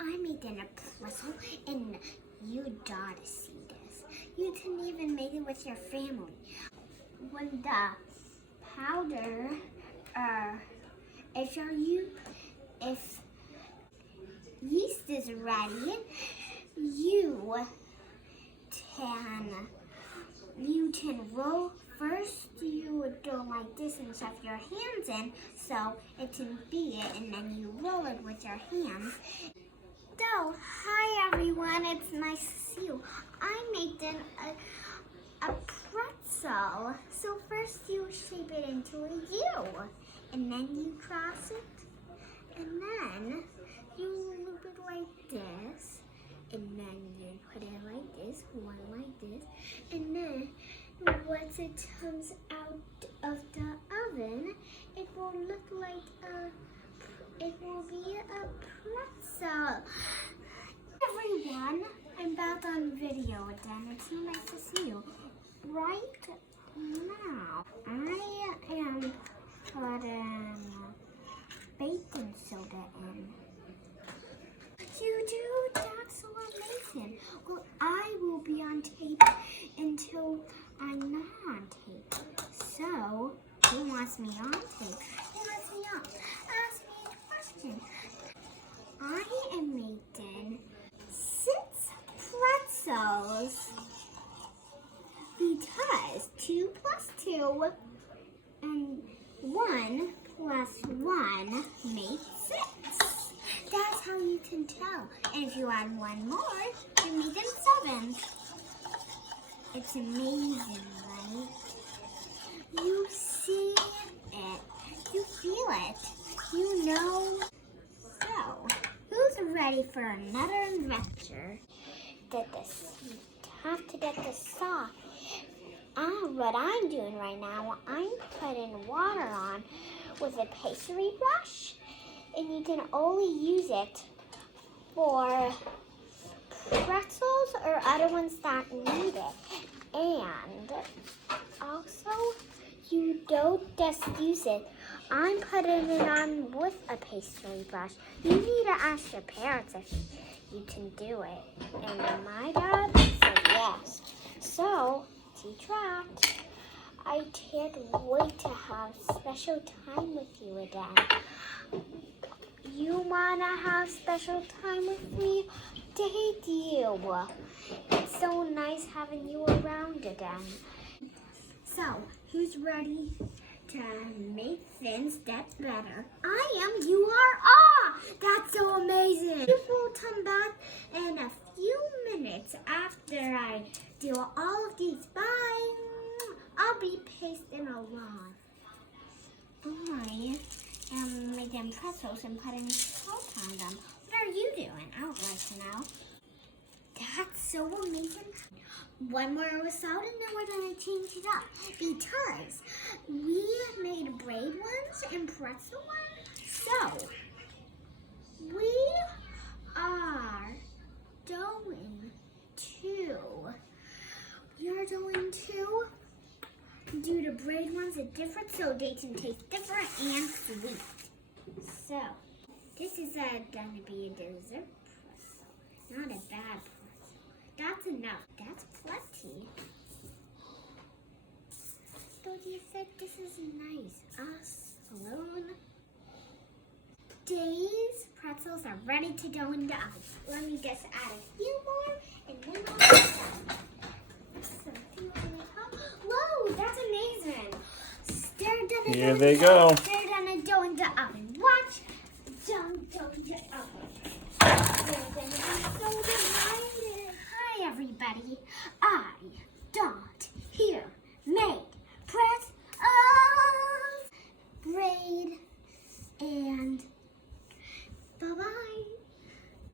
I made a pretzel and you gotta see this. You can even make it with your family. When the powder, if yeast is ready, you can roll. First, you would go like this and shove your hands in so it can be it, and then you roll it with your hands. So, hi everyone, it's nice to see you. I made a pretzel. So first you shape it into a U, and then you cross it, and then you loop it like this, and then you put it like this, one like this, and then once it comes out of the oven, it will look like it will be a pretzel. Everyone, I'm back on video again. It's so nice to see you. Right now, I am putting baking soda in. You do? That's so amazing. Well, I will be on tape until I'm not on tape. So, who wants me on tape? Who wants me on? Ask me a question. I am making 6 pretzels because 2 plus 2 and 1 plus 1 makes 6. That's how you can tell. And if you add 1 more, you're making 7. It's amazing, right? You see it. You feel it. You know. So, who's ready for another adventure? You have to get the sauce. What I'm doing right now, I'm putting water on with a pastry brush, and you can only use it for pretzels or other ones that need it. And also, you don't just use it. I'm putting it on with a pastry brush. You need to ask your parents if you can do it. And my dad said yes. So, teach rat. I can't wait to have special time with you again. You want to have special time with me? Did you? It's so nice having you around again. So, who's ready to make things get better? I am. You are. That's so amazing. We will come back in a few minutes after I do all of these. Bye. I'll be pasting along. I am making pretzels and putting salt on them. What are you doing? I would like to know. That's so amazing. 1 more with salt, and then we're going to change it up because we made braid ones and pretzel ones. So, we are going to do the braid ones different so they can taste different and sweet. So, this is going to be a dessert pretzel, not a bad pretzel. That's enough. That's plenty. So you said this is nice. Alone. Today's pretzels are ready to go in the oven. Let me just add a few more, and then I'll be done. Whoa, that's amazing. Here they go. They're gonna go in the oven. Watch. Don't.